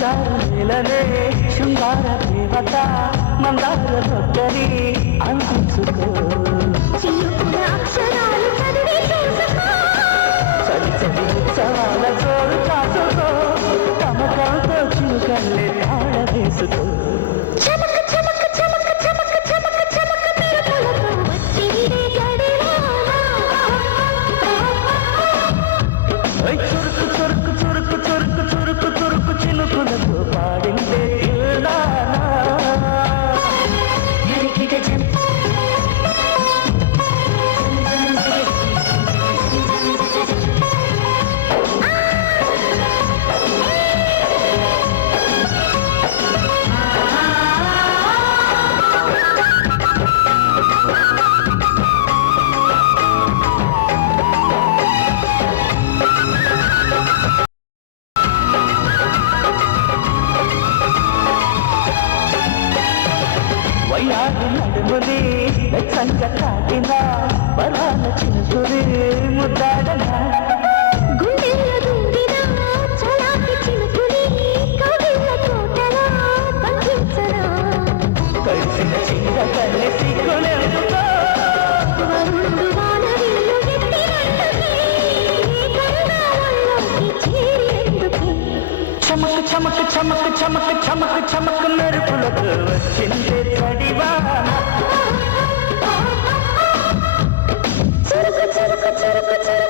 బంగారు నేలనే శృంగార దేవత మందార భక్తని అందించుకో చిలుకుల అక్షరాలు చదివి చూసుకో చలి చలి ఉత్సవాల జోరు కాసుకో తమకంతో చిలుకల్లే తాళ వేసుకో చమక చమక చమక చమక చమక చమక మెరుపులతో వచ్చిందే గడివాన చురుకు చురుకు చురుకు చురుకు చురుకు చురుకు చినుకులతో పాడిందే తిల్లానా హరికిట జం వయ్యారి నడుముని సంగ కాటిన బలాల చినుకురి ముద్దాడనా గుండెల గుండిన చలాకి చినుకుని కవిళ్ళ తోటలా బంధించరా కలిసిన చీర కళ్ళి సిగ్గులెందుకో వరుణుడు వానవిల్లు ఎత్తినందుకే కరుణావల్లోకి చేరేందుకే చమక్ చమక్ చమక్ చమక్ చమక్ చమక్ మెరుపులకు వచ్చిందే చడివాన చురుకు చురుకు చురుకు చురుకు